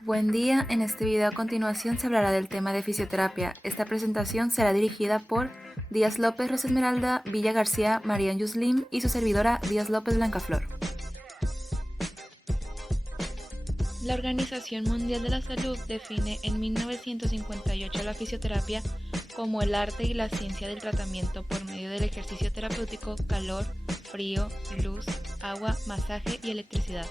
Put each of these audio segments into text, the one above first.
Buen día, en este video a continuación se hablará del tema de fisioterapia. Esta presentación será dirigida por Díaz López Rosa Esmeralda, Villa García, Marian Yuslim y su servidora Díaz López Blancaflor. La Organización Mundial de la Salud define en 1958 la fisioterapia como el arte y la ciencia del tratamiento por medio del ejercicio terapéutico, calor, frío, luz, agua, masaje y electricidad.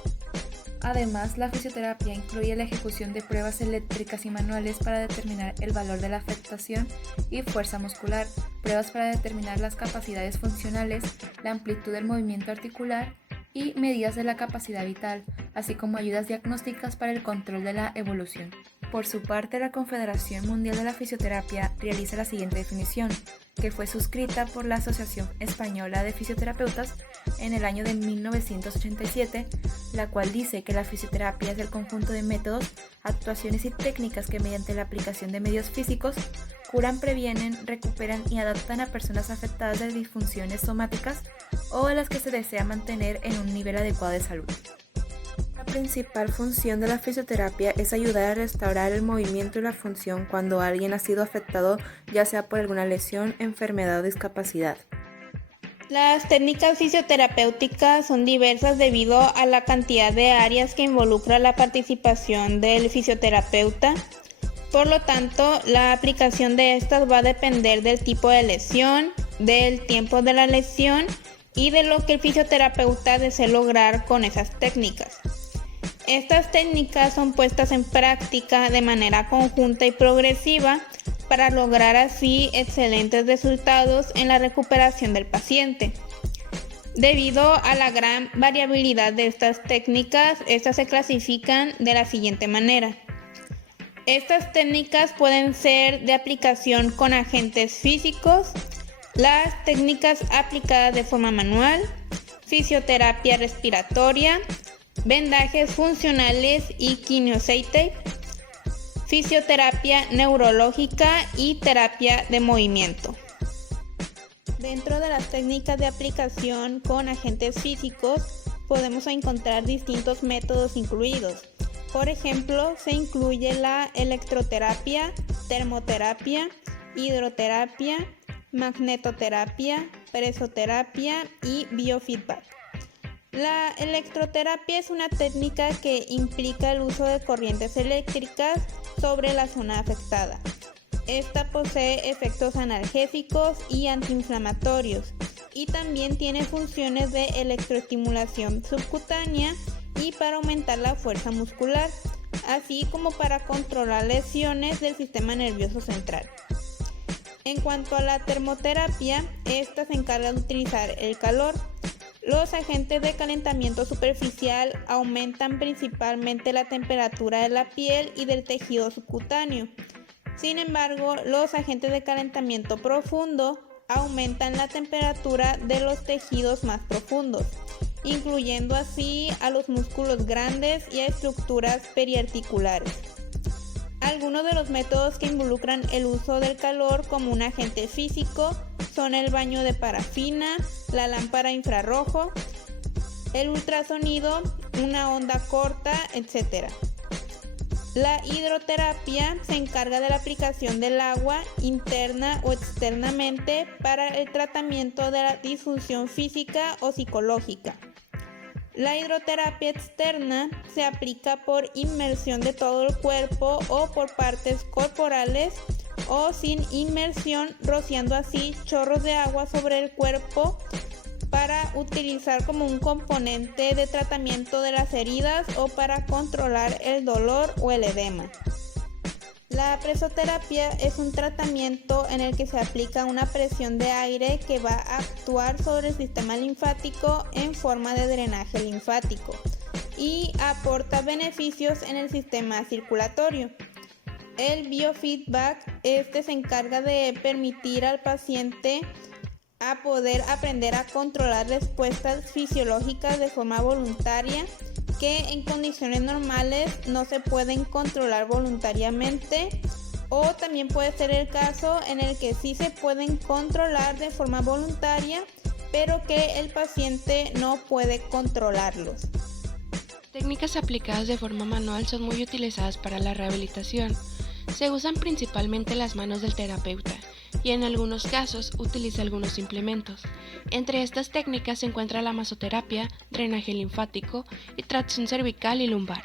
Además, la fisioterapia incluye la ejecución de pruebas eléctricas y manuales para determinar el valor de la afectación y fuerza muscular, pruebas para determinar las capacidades funcionales, la amplitud del movimiento articular y medidas de la capacidad vital, así como ayudas diagnósticas para el control de la evolución. Por su parte, la Confederación Mundial de la Fisioterapia realiza la siguiente definición, que fue suscrita por la Asociación Española de Fisioterapeutas en el año de 1987, la cual dice que la fisioterapia es el conjunto de métodos, actuaciones y técnicas que mediante la aplicación de medios físicos curan, previenen, recuperan y adaptan a personas afectadas de disfunciones somáticas o a las que se desea mantener en un nivel adecuado de salud. La principal función de la fisioterapia es ayudar a restaurar el movimiento y la función cuando alguien ha sido afectado ya sea por alguna lesión, enfermedad o discapacidad. Las técnicas fisioterapéuticas son diversas debido a la cantidad de áreas que involucra la participación del fisioterapeuta. Por lo tanto, la aplicación de estas va a depender del tipo de lesión, del tiempo de la lesión y de lo que el fisioterapeuta desee lograr con esas técnicas. Estas técnicas son puestas en práctica de manera conjunta y progresiva para lograr así excelentes resultados en la recuperación del paciente. Debido a la gran variabilidad de estas técnicas, estas se clasifican de la siguiente manera. Estas técnicas pueden ser de aplicación con agentes físicos, las técnicas aplicadas de forma manual, fisioterapia respiratoria, vendajes funcionales y kinesiotapes, fisioterapia neurológica y terapia de movimiento. Dentro de las técnicas de aplicación con agentes físicos podemos encontrar distintos métodos incluidos. Por ejemplo, se incluye la electroterapia, termoterapia, hidroterapia, magnetoterapia, presoterapia y biofeedback. La electroterapia es una técnica que implica el uso de corrientes eléctricas sobre la zona afectada. Esta posee efectos analgésicos y antiinflamatorios y también tiene funciones de electroestimulación subcutánea y para aumentar la fuerza muscular, así como para controlar lesiones del sistema nervioso central. En cuanto a la termoterapia, esta se encarga de utilizar el calor. Los agentes de calentamiento superficial aumentan principalmente la temperatura de la piel y del tejido subcutáneo. Sin embargo, los agentes de calentamiento profundo aumentan la temperatura de los tejidos más profundos, incluyendo así a los músculos grandes y a estructuras periarticulares. Algunos de los métodos que involucran el uso del calor como un agente físico son el baño de parafina, la lámpara infrarrojo, el ultrasonido, una onda corta, etc. La hidroterapia se encarga de la aplicación del agua interna o externamente para el tratamiento de la disfunción física o psicológica. La hidroterapia externa se aplica por inmersión de todo el cuerpo o por partes corporales o sin inmersión, rociando así chorros de agua sobre el cuerpo para utilizar como un componente de tratamiento de las heridas o para controlar el dolor o el edema. La presoterapia es un tratamiento en el que se aplica una presión de aire que va a actuar sobre el sistema linfático en forma de drenaje linfático y aporta beneficios en el sistema circulatorio. El biofeedback se encarga de permitir al paciente a poder aprender a controlar respuestas fisiológicas de forma voluntaria que en condiciones normales no se pueden controlar voluntariamente, o también puede ser el caso en el que sí se pueden controlar de forma voluntaria, pero que el paciente no puede controlarlos. técnicas aplicadas de forma manual son muy utilizadas para la rehabilitación. Se usan principalmente las manos del terapeuta y en algunos casos utiliza algunos implementos. Entre estas técnicas se encuentra la masoterapia, drenaje linfático y tracción cervical y lumbar.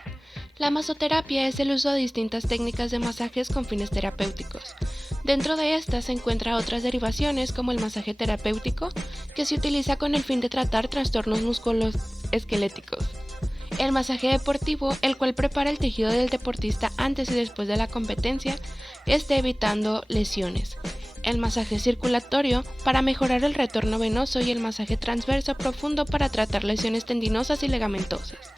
La masoterapia es el uso de distintas técnicas de masajes con fines terapéuticos. Dentro de estas se encuentran otras derivaciones como el masaje terapéutico, que se utiliza con el fin de tratar trastornos musculoesqueléticos. El masaje deportivo, el cual prepara el tejido del deportista antes y después de la competencia, evitando lesiones. El masaje circulatorio, para mejorar el retorno venoso, y el masaje transverso profundo para tratar lesiones tendinosas y ligamentosas.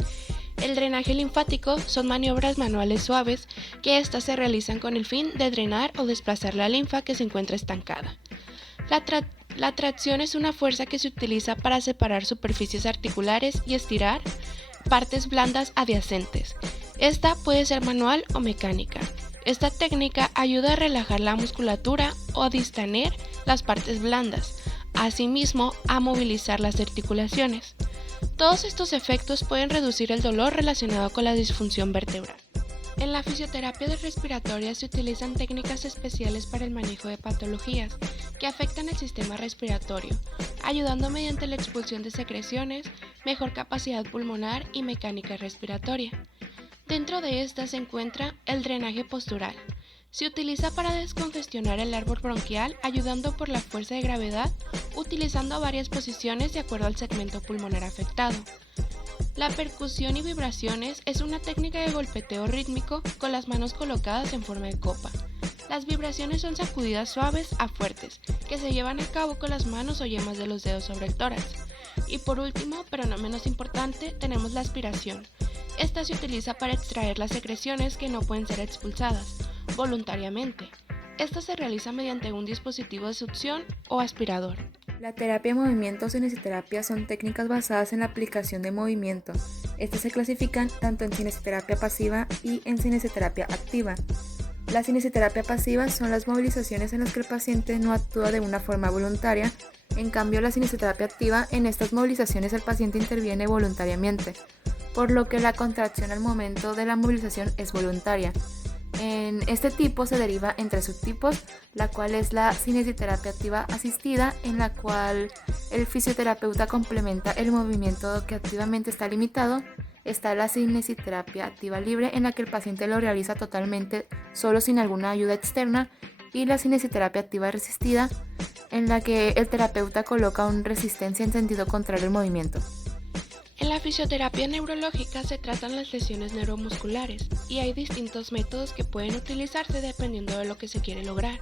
El drenaje linfático son maniobras manuales suaves que éstas se realizan con el fin de drenar o desplazar la linfa que se encuentra estancada. La tracción es una fuerza que se utiliza para separar superficies articulares y estirar partes blandas adyacentes. Esta puede ser manual o mecánica. Esta técnica ayuda a relajar la musculatura o a distaner las partes blandas, asimismo a movilizar las articulaciones. Todos estos efectos pueden reducir el dolor relacionado con la disfunción vertebral. En la fisioterapia respiratoria se utilizan técnicas especiales para el manejo de patologías que afectan el sistema respiratorio, ayudando mediante la expulsión de secreciones, mejor capacidad pulmonar y mecánica respiratoria. Dentro de esta se encuentra el drenaje postural. Se utiliza para descongestionar el árbol bronquial ayudando por la fuerza de gravedad, utilizando varias posiciones de acuerdo al segmento pulmonar afectado. La percusión y vibraciones es una técnica de golpeteo rítmico con las manos colocadas en forma de copa. Las vibraciones son sacudidas suaves a fuertes, que se llevan a cabo con las manos o yemas de los dedos sobre el tórax. Y por último, pero no menos importante, tenemos la aspiración. Esta se utiliza para extraer las secreciones que no pueden ser expulsadas voluntariamente. Esta se realiza mediante un dispositivo de succión o aspirador. La terapia de movimiento o cinesioterapia son técnicas basadas en la aplicación de movimiento. Estas se clasifican tanto en cinesioterapia pasiva y en cinesioterapia activa. La cinesioterapia pasiva son las movilizaciones en las que el paciente no actúa de una forma voluntaria. En cambio, la cinesioterapia activa, en estas movilizaciones el paciente interviene voluntariamente, por lo que la contracción al momento de la movilización es voluntaria. En este tipo se deriva en 3 subtipos, la cual es la cinesioterapia activa asistida, en la cual el fisioterapeuta complementa el movimiento que activamente está limitado. Está la cinesioterapia activa libre, en la que el paciente lo realiza totalmente solo sin alguna ayuda externa, y la cinesioterapia activa resistida, en la que el terapeuta coloca una resistencia en sentido contrario al movimiento. En la fisioterapia neurológica se tratan las lesiones neuromusculares y hay distintos métodos que pueden utilizarse dependiendo de lo que se quiere lograr.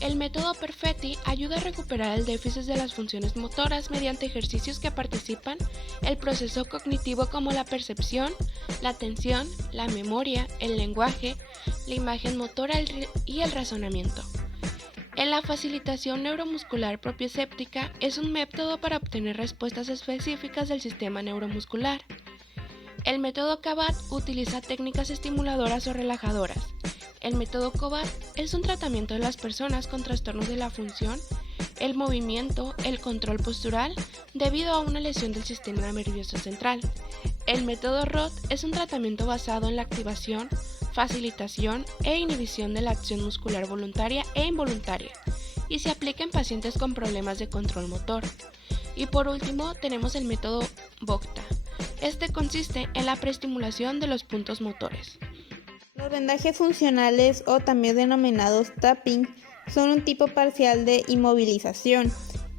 El método Perfetti ayuda a recuperar el déficit de las funciones motoras mediante ejercicios que participan el proceso cognitivo como la percepción, la atención, la memoria, el lenguaje, la imagen motora y el razonamiento. En la facilitación neuromuscular propiocéptica es un método para obtener respuestas específicas del sistema neuromuscular. El método Kabat utiliza técnicas estimuladoras o relajadoras. El método Kobat es un tratamiento de las personas con trastornos de la función, el movimiento, el control postural, debido a una lesión del sistema nervioso central. El método Roth es un tratamiento basado en la activación, facilitación e inhibición de la acción muscular voluntaria e involuntaria, y se aplica en pacientes con problemas de control motor. Y por último tenemos el método Bokta. Este consiste en la preestimulación de los puntos motores. Los vendajes funcionales, o también denominados tapping, son un tipo parcial de inmovilización,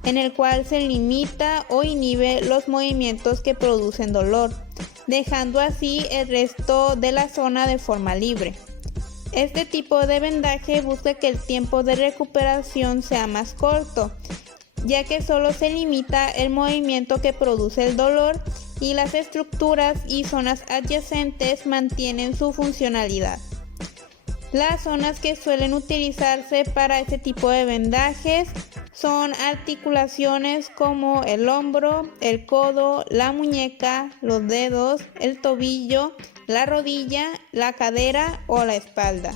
en el cual se limita o inhibe los movimientos que producen dolor, dejando así el resto de la zona de forma libre. Este tipo de vendaje busca que el tiempo de recuperación sea más corto, ya que solo se limita el movimiento que produce el dolor y las estructuras y zonas adyacentes mantienen su funcionalidad. Las zonas que suelen utilizarse para este tipo de vendajes son articulaciones como el hombro, el codo, la muñeca, los dedos, el tobillo, la rodilla, la cadera o la espalda.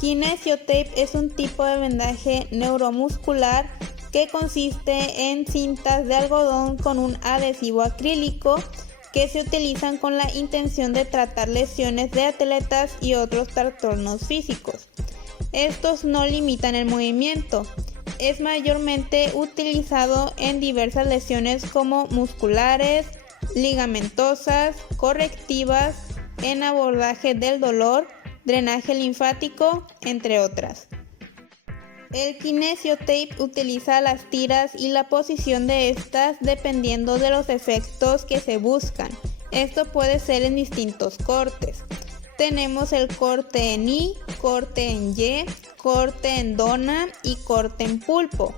Kinesiotape es un tipo de vendaje neuromuscular que consiste en cintas de algodón con un adhesivo acrílico que se utilizan con la intención de tratar lesiones de atletas y otros trastornos físicos. Estos no limitan el movimiento. Es mayormente utilizado en diversas lesiones como musculares, ligamentosas, correctivas, en abordaje del dolor, drenaje linfático, entre otras. El kinesiotape utiliza las tiras y la posición de estas dependiendo de los efectos que se buscan. Esto puede ser en distintos cortes. Tenemos el corte en I, corte en Y, corte en dona y corte en pulpo.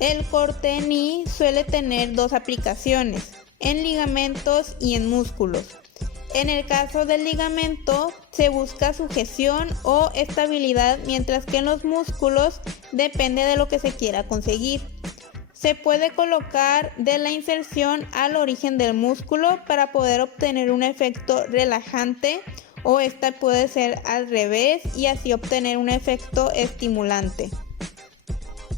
El corte en I suele tener dos aplicaciones, en ligamentos y en músculos. En el caso del ligamento se busca sujeción o estabilidad, mientras que en los músculos depende de lo que se quiera conseguir. Se puede colocar de la inserción al origen del músculo para poder obtener un efecto relajante, o esta puede ser al revés y así obtener un efecto estimulante.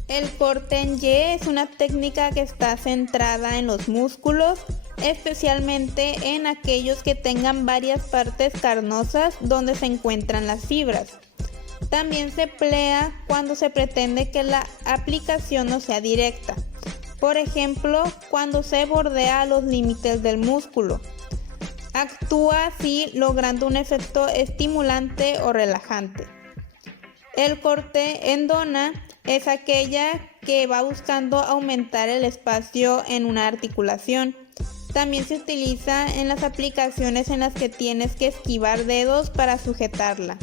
El corte en Y es una técnica que está centrada en los músculos, especialmente en aquellos que tengan varias partes carnosas donde se encuentran las fibras. También se emplea cuando se pretende que la aplicación no sea directa, por ejemplo, cuando se bordea los límites del músculo. Actúa así logrando un efecto estimulante o relajante. El corte en dona es aquella que va buscando aumentar el espacio en una articulación. También se utiliza en las aplicaciones en las que tienes que esquivar dedos para sujetarla.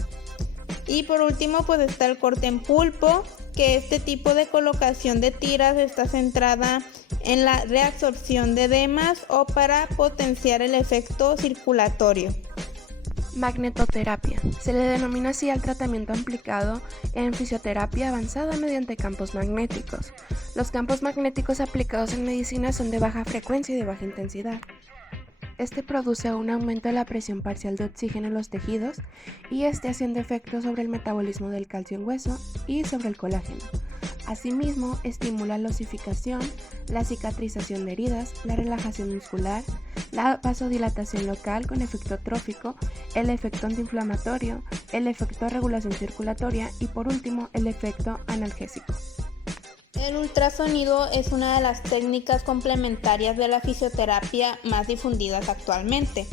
Y por último, pues está el corte en pulpo, que este tipo de colocación de tiras está centrada en la reabsorción de edemas o para potenciar el efecto circulatorio. Magnetoterapia. Se le denomina así al tratamiento aplicado en fisioterapia avanzada mediante campos magnéticos. Los campos magnéticos aplicados en medicina son de baja frecuencia y de baja intensidad. Este produce un aumento de la presión parcial de oxígeno en los tejidos y haciendo efecto sobre el metabolismo del calcio en hueso y sobre el colágeno. Asimismo, estimula la osificación, la cicatrización de heridas, la relajación muscular, la vasodilatación local con efecto trófico, el efecto antiinflamatorio, el efecto de regulación circulatoria y por último el efecto analgésico. El ultrasonido es una de las técnicas complementarias de la fisioterapia más difundidas actualmente.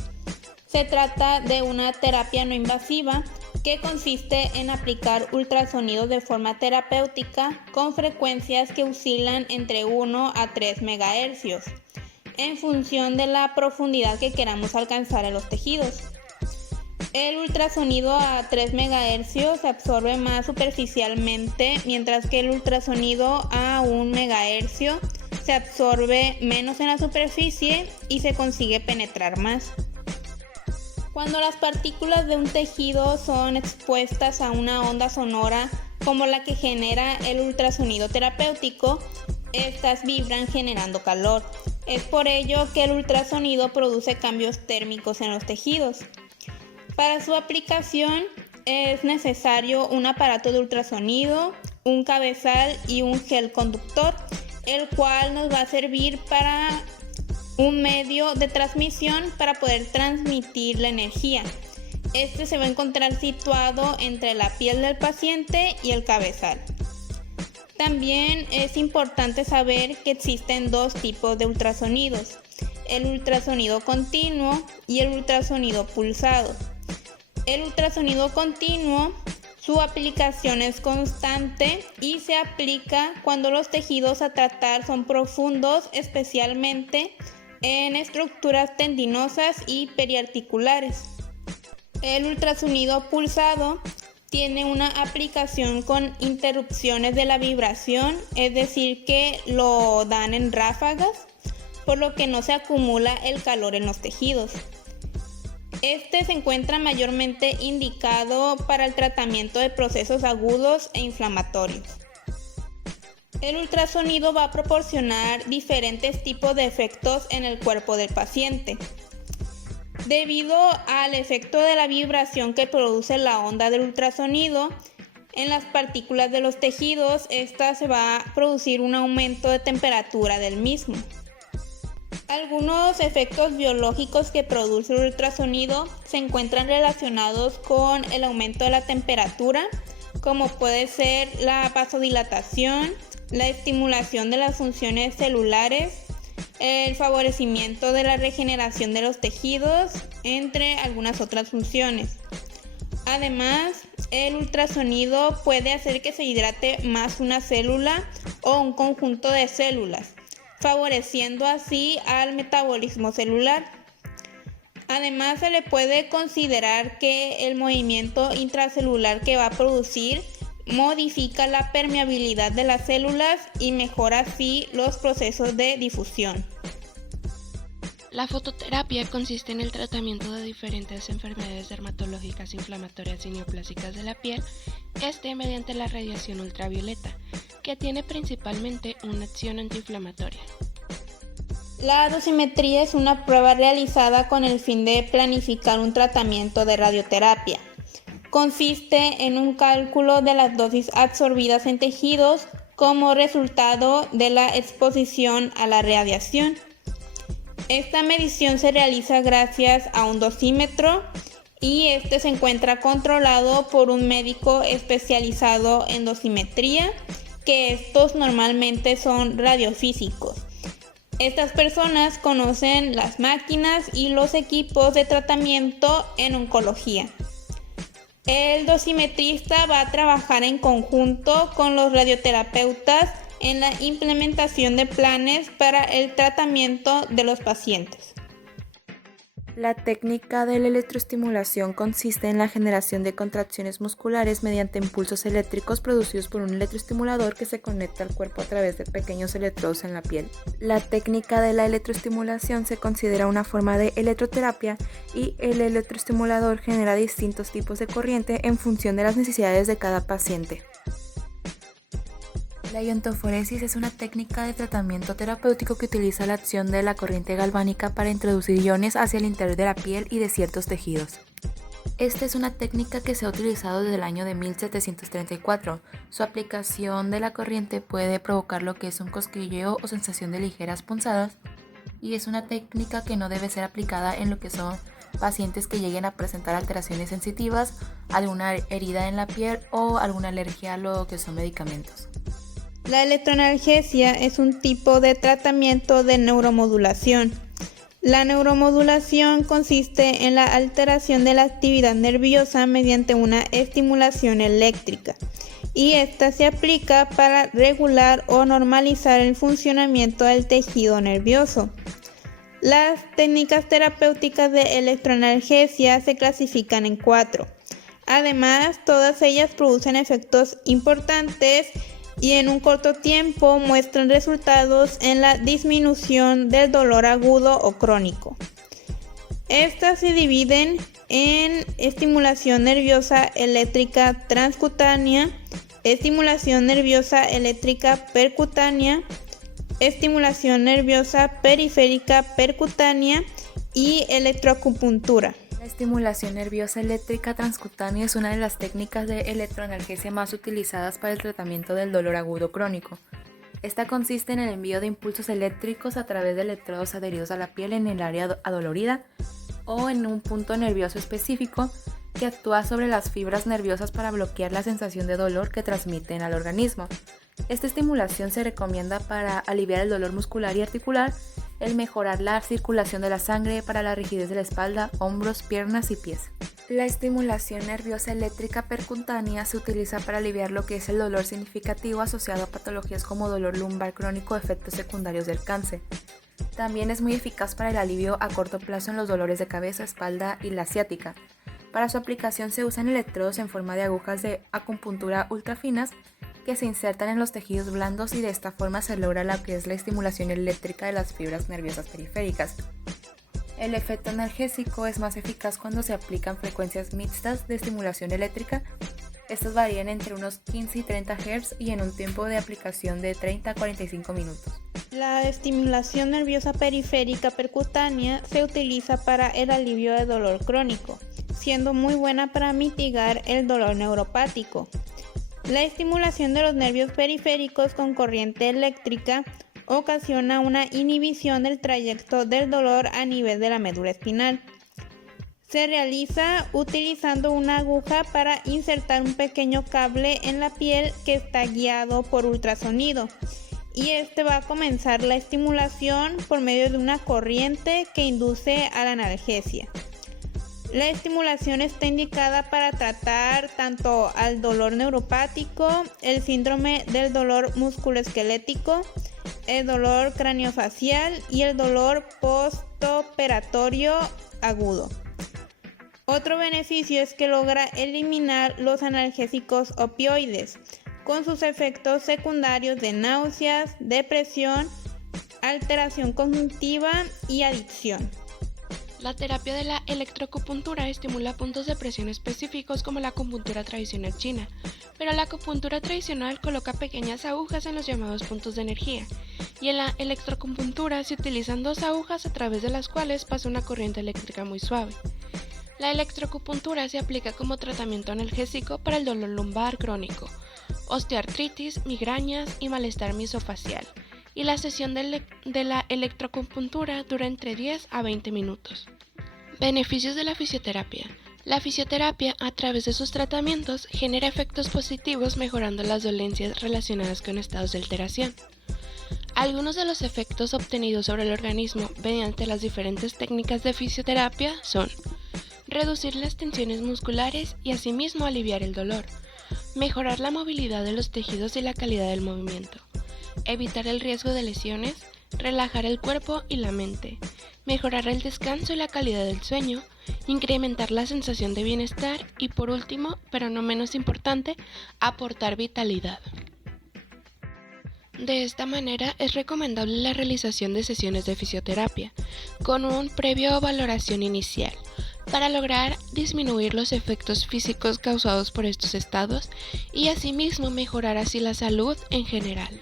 Se trata de una terapia no invasiva que consiste en aplicar ultrasonido de forma terapéutica con frecuencias que oscilan entre 1 a 3 MHz, en función de la profundidad que queramos alcanzar en los tejidos. El ultrasonido a 3 MHz se absorbe más superficialmente, mientras que el ultrasonido a 1 MHz se absorbe menos en la superficie y se consigue penetrar más. Cuando las partículas de un tejido son expuestas a una onda sonora como la que genera el ultrasonido terapéutico, estas vibran generando calor. Es por ello que el ultrasonido produce cambios térmicos en los tejidos. Para su aplicación es necesario un aparato de ultrasonido, un cabezal y un gel conductor, el cual nos va a servir para un medio de transmisión para poder transmitir la energía. Este se va a encontrar situado entre la piel del paciente y el cabezal. También es importante saber que existen dos tipos de ultrasonidos: el ultrasonido continuo y el ultrasonido pulsado. El ultrasonido continuo, su aplicación es constante y se aplica cuando los tejidos a tratar son profundos, especialmente en estructuras tendinosas y periarticulares. El ultrasonido pulsado tiene una aplicación con interrupciones de la vibración, es decir, que lo dan en ráfagas, por lo que no se acumula el calor en los tejidos. Este se encuentra mayormente indicado para el tratamiento de procesos agudos e inflamatorios. El ultrasonido va a proporcionar diferentes tipos de efectos en el cuerpo del paciente. Debido al efecto de la vibración que produce la onda del ultrasonido en las partículas de los tejidos, esta se va a producir un aumento de temperatura del mismo. Algunos efectos biológicos que produce el ultrasonido se encuentran relacionados con el aumento de la temperatura, como puede ser la vasodilatación, la estimulación de las funciones celulares, el favorecimiento de la regeneración de los tejidos, entre algunas otras funciones. Además, el ultrasonido puede hacer que se hidrate más una célula o un conjunto de células, favoreciendo así al metabolismo celular. Además, se le puede considerar que el movimiento intracelular que va a producir modifica la permeabilidad de las células y mejora así los procesos de difusión. La fototerapia consiste en el tratamiento de diferentes enfermedades dermatológicas inflamatorias y neoplásicas de la piel, mediante la radiación ultravioleta, que tiene principalmente una acción antiinflamatoria. La dosimetría es una prueba realizada con el fin de planificar un tratamiento de radioterapia. Consiste en un cálculo de las dosis absorbidas en tejidos como resultado de la exposición a la radiación. Esta medición se realiza gracias a un dosímetro y este se encuentra controlado por un médico especializado en dosimetría, que estos normalmente son radiofísicos. Estas personas conocen las máquinas y los equipos de tratamiento en oncología. El dosimetrista va a trabajar en conjunto con los radioterapeutas en la implementación de planes para el tratamiento de los pacientes. La técnica de la electroestimulación consiste en la generación de contracciones musculares mediante impulsos eléctricos producidos por un electroestimulador que se conecta al cuerpo a través de pequeños electrodos en la piel. La técnica de la electroestimulación se considera una forma de electroterapia y el electroestimulador genera distintos tipos de corriente en función de las necesidades de cada paciente. La iontoforesis es una técnica de tratamiento terapéutico que utiliza la acción de la corriente galvánica para introducir iones hacia el interior de la piel y de ciertos tejidos. Esta es una técnica que se ha utilizado desde el año de 1734. Su aplicación de la corriente puede provocar lo que es un cosquilleo o sensación de ligeras punzadas, y es una técnica que no debe ser aplicada en lo que son pacientes que lleguen a presentar alteraciones sensitivas, alguna herida en la piel o alguna alergia a lo que son medicamentos. La electroanalgesia es un tipo de tratamiento de neuromodulación. La neuromodulación consiste en la alteración de la actividad nerviosa mediante una estimulación eléctrica, y esta se aplica para regular o normalizar el funcionamiento del tejido nervioso. Las técnicas terapéuticas de electroanalgesia se clasifican en 4. Además, todas ellas producen efectos importantes y en un corto tiempo muestran resultados en la disminución del dolor agudo o crónico. Estas se dividen en estimulación nerviosa eléctrica transcutánea, estimulación nerviosa eléctrica percutánea, estimulación nerviosa periférica percutánea y electroacupuntura. La estimulación nerviosa eléctrica transcutánea es una de las técnicas de electroanalgesia más utilizadas para el tratamiento del dolor agudo crónico. Esta consiste en el envío de impulsos eléctricos a través de electrodos adheridos a la piel en el área adolorida o en un punto nervioso específico que actúa sobre las fibras nerviosas para bloquear la sensación de dolor que transmiten al organismo. Esta estimulación se recomienda para aliviar el dolor muscular y articular, el mejorar la circulación de la sangre, para la rigidez de la espalda, hombros, piernas y pies. La estimulación nerviosa eléctrica percutánea se utiliza para aliviar lo que es el dolor significativo asociado a patologías como dolor lumbar crónico o efectos secundarios del cáncer. También es muy eficaz para el alivio a corto plazo en los dolores de cabeza, espalda y la ciática. Para su aplicación se usan electrodos en forma de agujas de acupuntura ultrafinas que se insertan en los tejidos blandos, y de esta forma se logra lo que es la estimulación eléctrica de las fibras nerviosas periféricas. El efecto analgésico es más eficaz cuando se aplican frecuencias mixtas de estimulación eléctrica. Estas varían entre unos 15 y 30 Hz y en un tiempo de aplicación de 30 a 45 minutos. La estimulación nerviosa periférica percutánea se utiliza para el alivio de dolor crónico, siendo muy buena para mitigar el dolor neuropático. La estimulación de los nervios periféricos con corriente eléctrica ocasiona una inhibición del trayecto del dolor a nivel de la médula espinal. Se realiza utilizando una aguja para insertar un pequeño cable en la piel que está guiado por ultrasonido, y este va a comenzar la estimulación por medio de una corriente que induce a la analgesia. La estimulación está indicada para tratar tanto al dolor neuropático, el síndrome del dolor musculoesquelético, el dolor craneofacial y el dolor postoperatorio agudo. Otro beneficio es que logra eliminar los analgésicos opioides, con sus efectos secundarios de náuseas, depresión, alteración cognitiva y adicción. La terapia de la electroacupuntura estimula puntos de presión específicos como la acupuntura tradicional china, pero la acupuntura tradicional coloca pequeñas agujas en los llamados puntos de energía, y en la electroacupuntura se utilizan 2 agujas a través de las cuales pasa una corriente eléctrica muy suave. La electroacupuntura se aplica como tratamiento analgésico para el dolor lumbar crónico, osteoartritis, migrañas y malestar misofacial, y la sesión de la electroacupuntura dura entre 10 a 20 minutos. Beneficios de la fisioterapia. La fisioterapia, a través de sus tratamientos, genera efectos positivos mejorando las dolencias relacionadas con estados de alteración. Algunos de los efectos obtenidos sobre el organismo mediante las diferentes técnicas de fisioterapia son: reducir las tensiones musculares y asimismo aliviar el dolor, mejorar la movilidad de los tejidos y la calidad del movimiento, evitar el riesgo de lesiones, relajar el cuerpo y la mente, mejorar el descanso y la calidad del sueño, incrementar la sensación de bienestar y, por último, pero no menos importante, aportar vitalidad. De esta manera es recomendable la realización de sesiones de fisioterapia, con un previo valoración inicial, para lograr disminuir los efectos físicos causados por estos estados y asimismo mejorar así la salud en general.